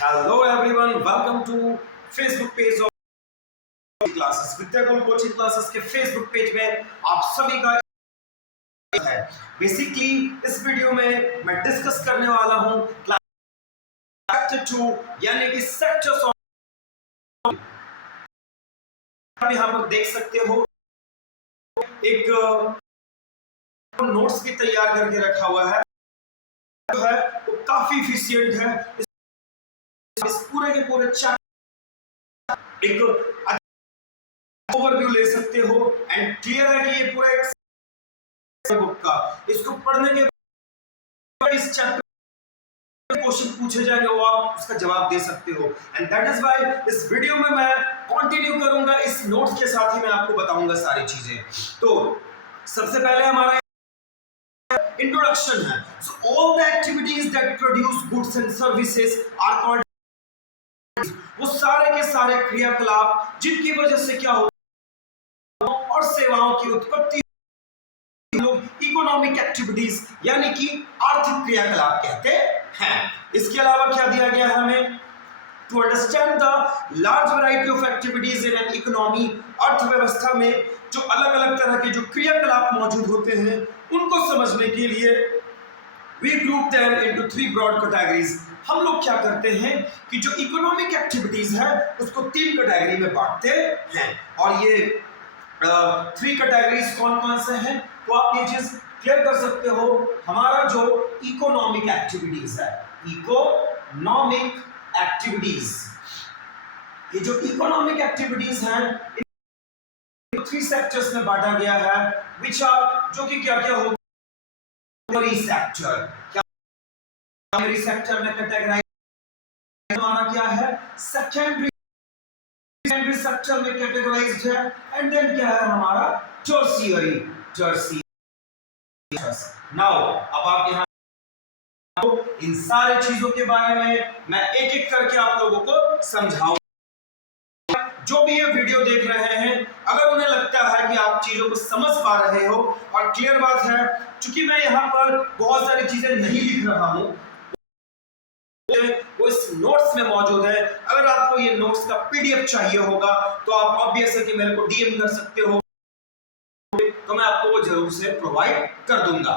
Hello everyone, welcome to Facebook page of classes Vidyakul coaching classes के Facebook page में आप सभी का है। बेसिकली इस वीडियो में मैं डिस्कस करने वाला हूं सेक्टर 2 यानी कि सेक्टर्स ऑफ। आप यहां पर देख सकते हो एक नोट्स भी तैयार करके रखा हुआ है वो काफी एफिशिएंट है। इस पूरे के पूरे चैप्टर एक ओवरव्यू ले सकते हो एंड क्लियर है कि ये पूरा एक बुक का इसको पढ़ने के बाद इस चैप्टर में क्वेश्चन पूछे जाएंगे वो आप उसका जवाब दे सकते हो एंड दैट इज व्हाई इस वीडियो में मैं कंटिन्यू करूंगा। इस नोट्स के साथ ही मैं आपको बताऊंगा सारी चीजें। तो सबसे पहले हमारा इंट्रोडक्शन है। So all the activities that produce goods and services are called, वो सारे के सारे क्रियाकलाप जिनकी वजह से क्या हो और सेवाओं की उत्पत्ति लोग इकोनॉमिक एक्टिविटीज यानी कि आर्थिक क्रियाकलाप कहते हैं। इसके अलावा क्या दिया गया है हमें, to understand the large variety of activities in an economy, अर्थव्यवस्था में जो अलग अलग तरह के जो क्रियाकलाप मौजूद होते हैं उनको समझने के लिए we group them into 3 broad categories. हम लोग क्या करते हैं कि जो इकोनॉमिक एक्टिविटीज है उसको 3 कैटेगरी में बांटते हैं और ये 3 कैटेगरीज कौन कौन से हैं तो आप ये चीज क्लियर कर सकते हो। हमारा जो इकोनॉमिक एक्टिविटीज है, इकोनॉमिक एक्टिविटीज, ये जो इकोनॉमिक एक्टिविटीज हैं 3 सेक्टर्स में बांटा गया है विच आर, जो कि क्या क्या हो, प्राइमरी सेक्टर, क्या प्राइमरी सेक्टर में कैटेगराइज हमारा क्या है, सेकेंडरी सेक्टर में कैटेगराइज्ड है एंड देन क्या है हमारा टर्शियरी। नाउ अब आप यहां इन सारे चीजों के बारे में मैं एक एक करके आप लोगों को समझाऊंगा। जो भी ये वीडियो देख रहे हैं अगर उन्हें लगता है कि आप चीजों को समझ पा रहे हो, और क्लियर बात है क्योंकि मैं यहाँ पर बहुत सारी चीजें नहीं लिख रहा हूं, वो इस नोट्स में मौजूद है। अगर आपको ये नोट्स का पीडीएफ चाहिए होगा तो आप ऑब्वियस है कि मेरे को डीएम कर सकते हो, तो मैं आपको वो जरूर से प्रोवाइड कर दूंगा।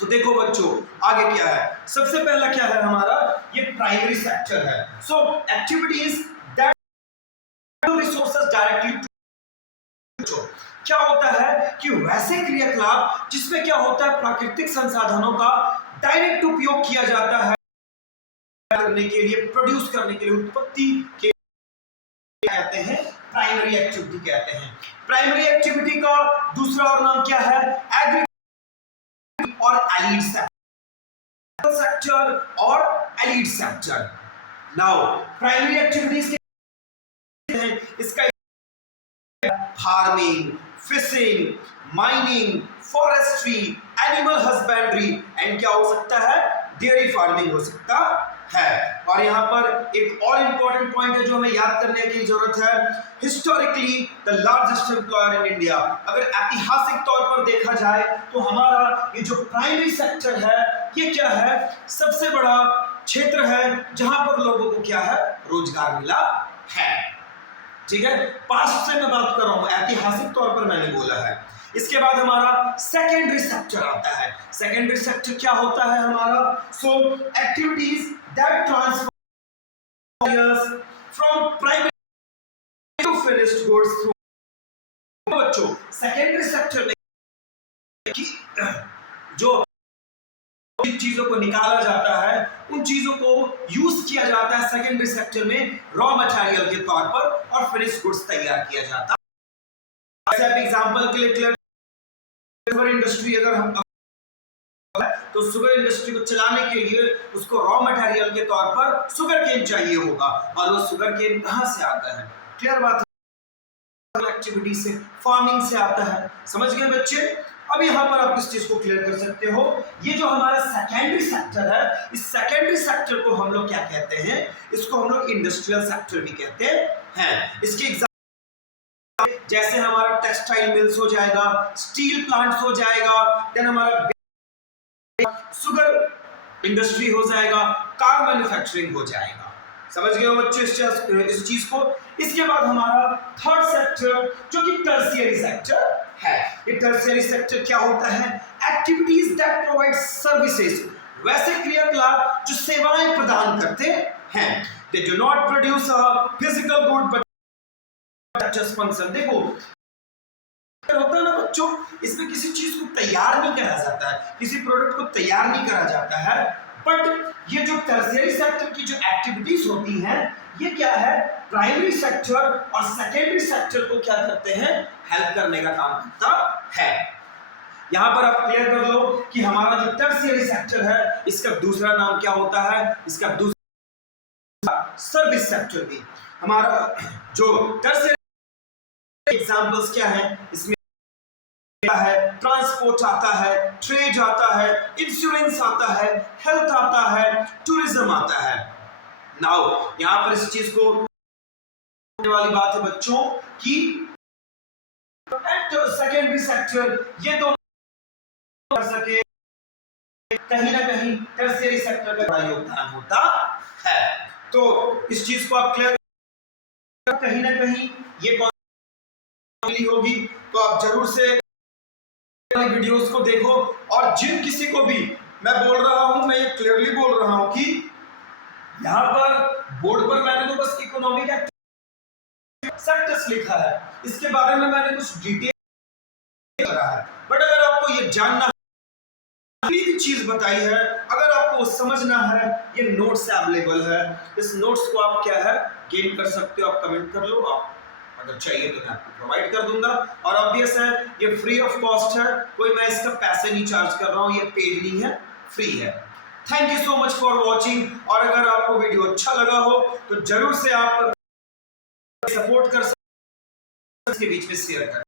तो देखो बच्चों आगे क्या है, सबसे पहला क्या है हमारा, ये प्राइमरी सेक्टर है। सो एक्टिविटीज दैट रिसोर्सेज डायरेक्टली, क्या होता है कि वैसे क्रियाकलाप जिसमें क्या होता है प्राकृतिक संसाधनों का डायरेक्ट उपयोग किया जाता है करने के लिए, प्रोड्यूस करने के लिए, उत्पत्ति के कहते हैं प्राइमरी एक्टिविटी कहते हैं। प्राइमरी एक्टिविटी का दूसरा और नाम क्या है, एग्रीकल्चर और एलीड सेक्टर और allied sector. Now primary activities हैं, इसका farming, fishing, mining, forestry, animal husbandry and क्या हो सकता है, डेयरी फार्मिंग हो सकता है। और यहाँ पर एक और इंपॉर्टेंट पॉइंट है जो हमें याद करने की जरूरत है, historically the largest employer in India. अगर ऐतिहासिक तौर पर देखा जाए तो हमारा ये जो प्राइमरी सेक्टर है ये क्या है, सबसे बड़ा क्षेत्र है जहां पर लोगों को क्या है, रोजगार मिला है। ठीक है, पास्ट से मैं बात कर रहा हूं, ऐतिहासिक तौर पर मैंने बोला है। इसके बाद हमारा सेकेंडरी सेक्टर आता है। सेकेंडरी सेक्टर क्या होता है हमारा, so activities that transfer from primary to finished goods through. बच्चों सेकेंडरी सेक्टर में कि जो जिन चीजों को निकाला जाता है उन चीजों को यूज किया जाता है सेकेंडरी सेक्टर में रॉ मटेरियल के तौर पर और फिनिश्ड गुड्स तैयार किया जाता है। जैसे एग्जांपल के लिए क्लियर, शुगर इंडस्ट्री अगर हम तो शुगर इंडस्ट्री को चलाने के लिए उसको रॉ मटेरियल के तौर पर शुगर केन चाहिए होगा, और वो शुगर केन कहां से आता है, क्लियर बात है, एक्टिविटी से, फार्मिंग से आता है। समझ गए बच्चे। अब यहाँ पर आप इस चीज को क्लियर कर सकते हो, ये जो हमारा सेकेंडरी सेक्टर है, इस सेकेंडरी सेक्टर को हम लोग क्या कहते हैं, इसको हम लोग इंडस्ट्रियल सेक्टर भी कहते हैं। इसके एग्जांपल जैसे हमारा टेक्सटाइल मिल्स हो जाएगा, स्टील प्लांट्स हो जाएगा, देन हमारा शुगर इंडस्ट्री हो जाएगा, कार मैन्युफैक्चरिंग हो जाएगा। समझ गए हो बच्चों इस चीज को। इसके बाद हमारा थर्ड सेक्टर जो कि टर्शियरी सेक्टर है। ये टर्शियरी सेक्टर क्या होता है? एक्टिविटीज दैट प्रोवाइड सर्विसेज, वैसे क्रियाकलाप जो सेवाएं प्रदान करते हैं। They do not produce a physical good but just function. देखो होता है ना बच्चों, इसमें किसी चीज को तैयार नहीं करा जाता है, किसी प्रोडक्ट को तैयार नहीं करा जाता है, बट ये जो टर्शियरी सेक्टर की जो एक्टिविटीज होती हैं ये क्या है? प्राइमरी सेक्टर और सेकेंडरी सेक्टर को क्या करते हैं? हेल्प करने का काम करता है। यहां पर आप क्लियर कर लो कि हमारा जो टर्शियरी सेक्टर है इसका दूसरा नाम क्या होता है? इसका दूसरा सर्विस सेक्टर भी। हमारा जो टर्शियरी एग्जांपल्स क्या है इसमें है? ट्रांसपोर्ट आता है, ट्रेड आता है, इंश्योरेंस आता है, हेल्थ आता है, टूरिज्म आता है। नाउ यहां पर इस चीज को वाली बात है बच्चों कि सेकेंडरी सेक्टर ये दोनों कर सके, कहीं ना कहीं टर्शियरी सेक्टर का बड़ा योगदान होता है। तो इस चीज को आप क्लियर, कहीं ना कहीं ये होगी तो आप जरूर से वीडियोस को देखो। और जिन किसी को भी मैं बोल रहा हूं, मैं ये क्लियरली बोल रहा हूं कि यहां पर बोर्ड पर मैंने तो बस इकोनॉमिक सेक्टर्स लिखा है, इसके बारे में मैंने कुछ डिटेल करा है, बट अगर आपको ये जानना भी चीज बताई है, अगर आपको वो समझना है, ये नोट्स अवेलेबल है। इस नोट्स को आप क्या है गेन कर सकते हो, आप कमेंट कर लो, आप अगर चाहिए तो मैं आपको प्रोवाइड कर दूंगा। और ऑब्वियस है ये फ्री ऑफ कॉस्ट है, कोई मैं इसका पैसे नहीं चार्ज कर रहा हूं, ये पेड नहीं है, फ्री है। Thank you so much for watching. और अगर आपको वीडियो अच्छा लगा हो तो जरूर से आप सपोर्ट कर सकते, इसके बीच में शेयर करें।